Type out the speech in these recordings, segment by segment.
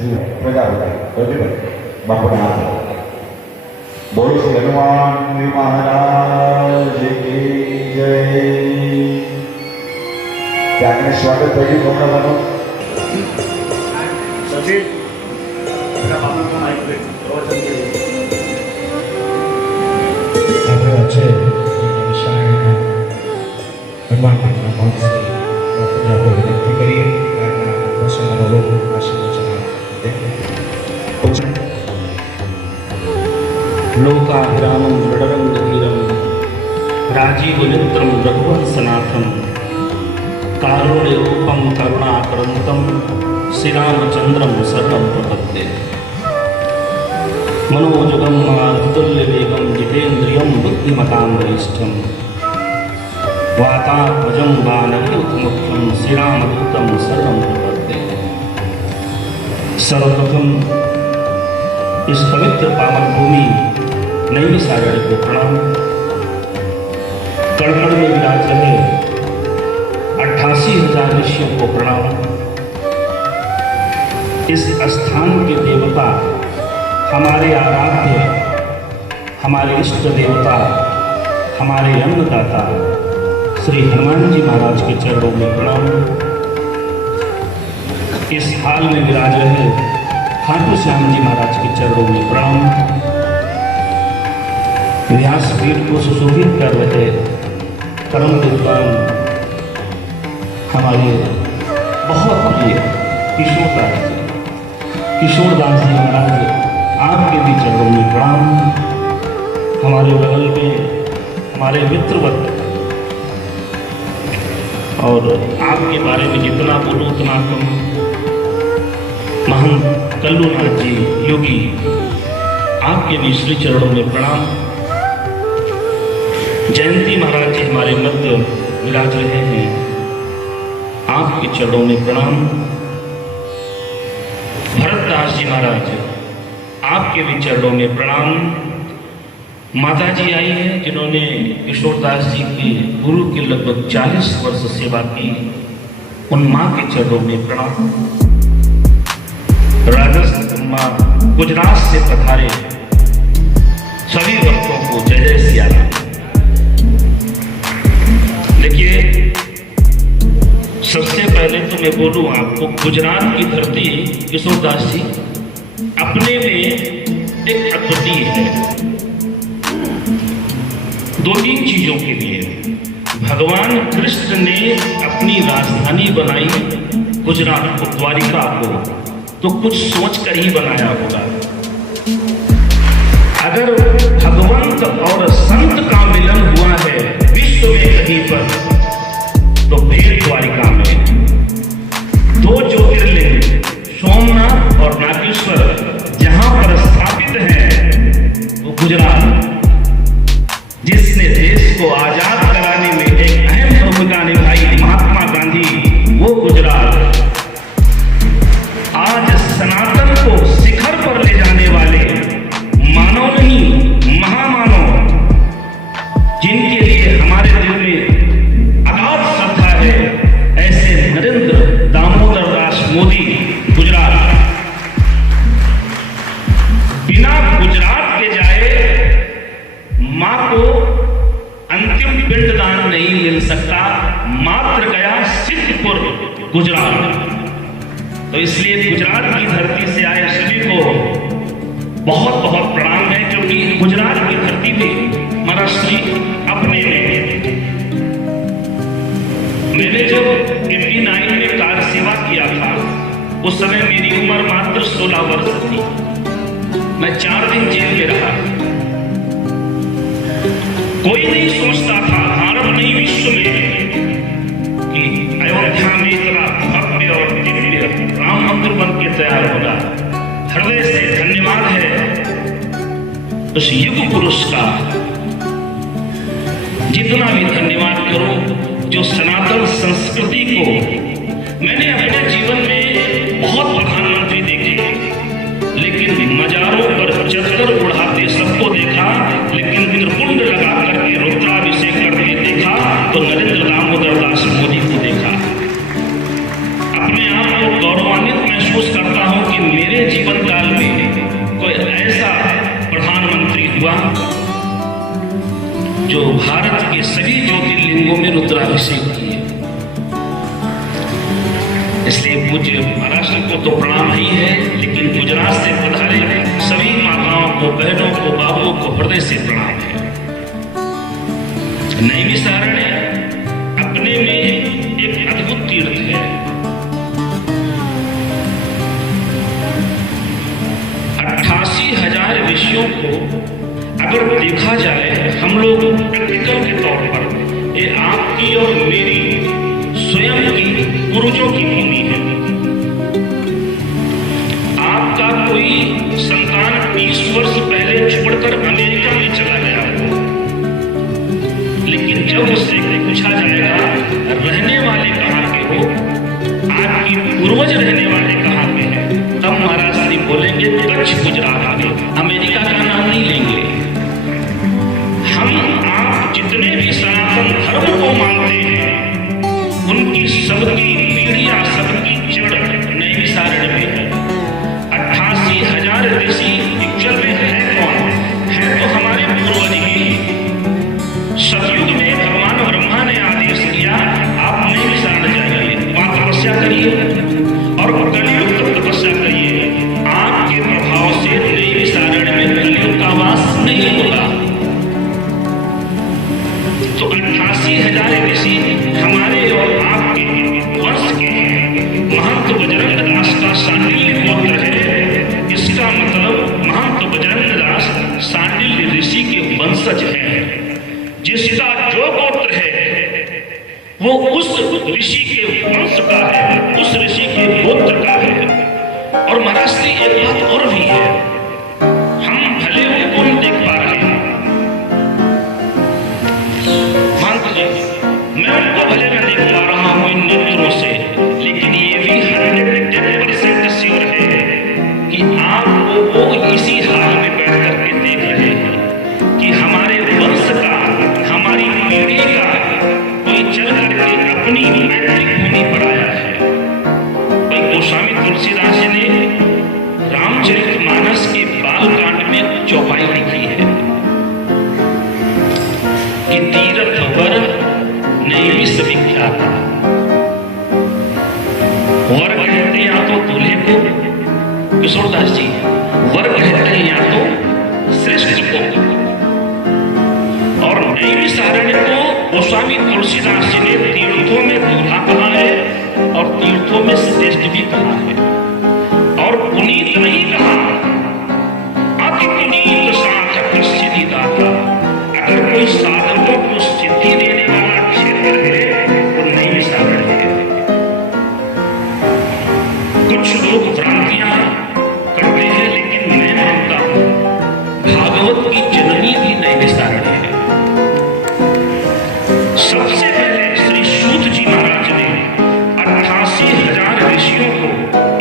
बोलो श्री हनुमान महाराज की जय। त्याने स्वागत करी कोणाला सचिव त्या बाबूंना ऐकले प्रवचन केले अच्छे विषय हनुमान भगवान से विनती करिए लोकाभिरामं दृढं धीरं राजीवनेत्रं रघुवंशनाथं कारुण्यरूपं करुणाकरन्तं श्रीरामचन्द्रं शरणं प्रपद्ये। मनोजवं मारुततुल्यवेगं जितेन्द्रियं बुद्धिमतां वरिष्ठं वातात्मजं वानरयूथमुख्यं श्रीरामदूतं शरणं प्रपद्ये। सर्वप्रथम इस पवित्र पावन भूमि नई सागर को प्रणाम। कड़कड़ में विराज रहे 88,000 ऋषियों को प्रणाम। इस स्थान के देवता हमारे आराध्य, हमारे इष्ट देवता, हमारे अन्नदाता श्री हनुमान जी महाराज के चरणों में प्रणाम। इस हाल में विराज रहे खाटू श्याम जी महाराज के चरणों में प्रणाम। व्यासपीठ को सुशोभित कर रहे परम विद्वान हमारे बहुत प्रिय किशोरदास जी महाराज, आपके भी चरणों में प्रणाम। हमारे बगल में हमारे मित्रवत, और आपके बारे में जितना बोलूं उतना कम, महंत कल्लूनाथ जी योगी, आपके भी श्री चरणों में प्रणाम। जयंती महाराज जी हमारे मध्य विराज रहे हैं, आपके चरणों में प्रणाम। भरतदास जी महाराज, आपके भी चरणों में प्रणाम। माता जी आई हैं जिन्होंने किशोरदास जी के गुरु के लगभग 40 वर्ष सेवा की, उन माँ के चरणों में प्रणाम। राजस्थान माँ गुजरात से पधारे सभी भक्तों को जय जय सिया राम। देखिए, सबसे पहले तो मैं बोलूं आपको, गुजरात की धरती किशोरदास जी अपने में एक अद्वितीय है। 2-3 चीजों के लिए भगवान कृष्ण ने अपनी राजधानी बनाई गुजरात को, द्वारिका को, तो कुछ सोच कर ही बनाया होगा। अगर भगवंत और संत का मिलन हुआ है विश्व में कहीं पर, तो भेद द्वारिका में। 2 ज्योतिर्लिंग सोमनाथ और नागेश्वर जहां पर स्थापित हैं, वो गुजरात, जिसने देश को आजाद कराने में एक अहम भूमिका निभाई, महात्मा गांधी, वो गुजरात आज सनातन को शिखर पर ले जाने वाले मानव नहीं, महामानव, जिनके लिए हमारे दिल में अगाध श्रद्धा है, ऐसे नरेंद्र दामोदर दास मोदी गुजरात बिना गुजरात के जाए मां को अंतिम पिंडदान नहीं मिल सकता। मात्र गया सिद्धपुर गुजरात। तो इसलिए गुजरात की धरती से आए सभी को बहुत बहुत प्रणाम है, क्योंकि गुजरात की धरती भी हमारा श्री अपने में। मैंने जब 89 में कार सेवा किया था, उस समय मेरी उम्र मात्र 16 वर्ष थी। मैं 4 दिन जेल में रहा। कोई नहीं सोचता था भारत नहीं विश्व में कि अयोध्या में इतना भव्य और दिव्य राम मंदिर बन के तैयार होगा। हृदय से धन्यवाद है उस युग पुरुष का। जितना भी धन्यवाद करो जो सनातन संस्कृति को, मैंने अपने जीवन में बहुत प्रधानमंत्री देखे, लेकिन मजारों पर चद्दर उड़ाते सबको देखा, लेकिन त्रिपुंड लगा करके रुद्राभिषेक करके देखा तो नरेंद्र दामोदर दास मोदी को देखा। अपने आप को गौरवान्वित महसूस करता हूं कि मेरे तो प्रणाम ही है, लेकिन गुजरात से पधारे सभी माताओं को, बहनों को, बाबुओं को हृदय से प्रणाम है। नैमिषारण्य अपने में एक अद्भुत तीर्थ है। 88,000 ऋषियों को अगर देखा जाए, हम लोग प्रैक्टिकल के तौर पर, ये आपकी और मेरी स्वयं की पूर्वजों की भूमि है। आपका कोई संतान 20 वर्ष पहले छोड़कर अमेरिका में चला गया हो, लेकिन जब उससे पूछा जाएगा रहने वाले कहाँ के हो, आपकी पूर्वज रहने वाले कहाँ के हैं, तब महाराज श्री बोलेंगे कच्छ गुजरात आगे, अमेरिका का नाम नहीं लेंगे। हम आप जितने भी सनातन धर्म को मानते हैं, उनकी सबकी पीढ़ियां, सबकी जड़ नैमिषारण्य में है। 88,000 ऋषि एक्चुअल में है कौन? है तो हमारे पूर्वज ही। सतयुग में भगवान ब्रह्मा ने आदेश किया, आप नैमिषारण्य जाइए, वहां तपस्या करिए और कलियुग तक तपस्या करिए। आपके प्रभाव से नैमिषारण्य में कलियुग का वास नहीं होगा। तो 88,000 ऋषि हमारे और आपके वंश के हैं। महंत बजरंग दास का सांडिल्य गोत्र है। इसका मतलब महंत बजरंग दास सांडिल्य ऋषि के वंशज हैं। जिसका जो गोत्र है वो उस ऋषि के वंश का है, उस ऋषि के गोत्र का है। और महाराज श्री एक बात और भी है, हम भले उनको नहीं देख पा रहे हैं, मैं उनको भले न देख पा रहा हूं इन नेत्रों से, लेकिन ये भी 110% श्योर है कि आपको वो इसी हाल में बैठ करके देख रहे हैं कि हमारे वंश का, हमारी पीढ़ी का कोई चल करके अपनी पैतृक भूमि पर आया है। भाई गोस्वामी तुलसीदास जी ने रामचरितमानस के बालकांड में चौपाई लिखी है कि तीरथ वर नैमिष विख्याता। वर कहते या तो दूल्हे को, किशोरदास जी, वर कहते हैं या तो श्रेष्ठ को, और नैमिषारण्य को गोस्वामी तुलसीदास जी ने तीर्थों में दूल्हा कहा है और तीर्थों में श्रेष्ठ भी कहा है। और पुनीत नहीं कहा, अति पुनीत साधक सिद्धि दाता। अगर कोई साधकों को सिद्धि देने वाला क्षेत्र है तो नैमिषारण्य है। कुछ लोग भ्रांतियां करते हैं, लेकिन मैं मानता हूं भागवत की जननी भी नैमिषारण्य है। सबसे पहले श्री सूत जी महाराज ने 88,000 ऋषियों को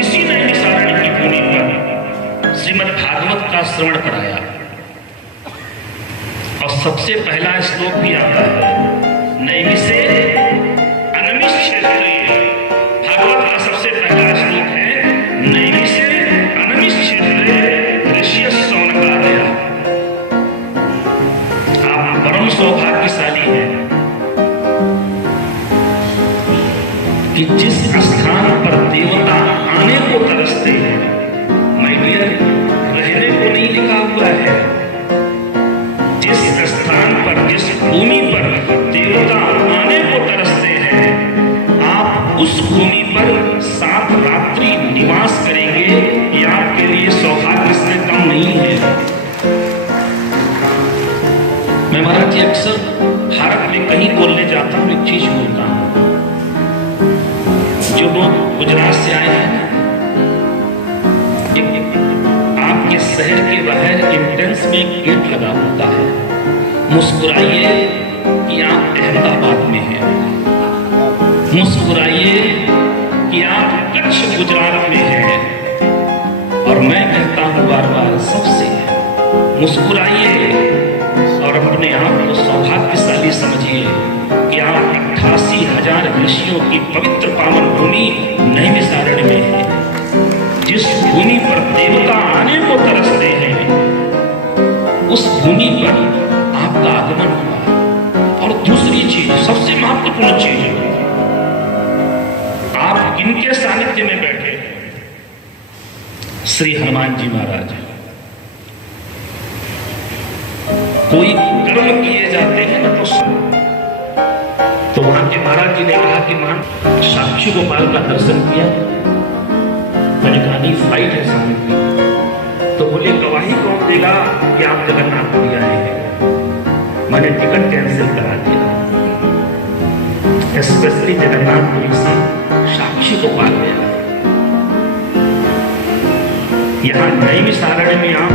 इसी नैमिषारण्य की भूमि पर श्रीमद् भागवत का श्रवण कराया। और सबसे पहला श्लोक भी आता है, नैमिषे अनमिष क्षेत्रे। भागवत का सबसे पहला श्लोक है, नैमिषे अनमिष क्षेत्रे ऋषि शौनकादय। आप परम सौभाग्यशाली हैं कि जिस स्थान पर देवता आने को तरसते हैं, माय डियर, रहने को नहीं लिखा हुआ है, जिस स्थान पर, जिस भूमि पर देवता आने को तरसते हैं, आप उस भूमि पर 7 रात्रि निवास करेंगे, ये आपके लिए सौभाग्य से कम नहीं है। मैं महाराज जी अक्सर भारत में कहीं बोलने जाता हूँ, एक चीज बोलता हूँ। जो लोग गुजरात से आए हैं, आपके शहर के बाहर एंट्रेंस में एक गेट लगा होता है, मुस्कुराइए कि आप अहमदाबाद में हैं, मुस्कुराइए कि आप कच्छ गुजरात में हैं। और मैं कहता हूं बार बार सबसे, मुस्कुराइए और अपने आप को सौभाग्यशाली समझिए कि आप 88,000 ऋषियों की पवित्र पावन भूमि नैमिषारण्य में है। जिस भूमि पर देवता आने को तरसते हैं, उस भूमि पर आपका आगमन हुआ। और दूसरी चीज, सबसे महत्वपूर्ण चीज, आप किनके सानिध्य में बैठे, श्री हनुमान जी महाराज। कोई कर्म किए जाते हैं ना तो वहां के महाराज जी ने कहा कि मान साक्षी गोपाल का दर्शन किया। मैंने कहा नहीं, फ्लाइट है समय की। तो बोले गवाही कौन देगा कि आप जगन्नाथपुरी आए हैं? मैंने टिकट कैंसिल करा दिया, स्पेशली जगन्नाथपुरी से साक्षी गोपाल गया। यहाँ नई सारण में आप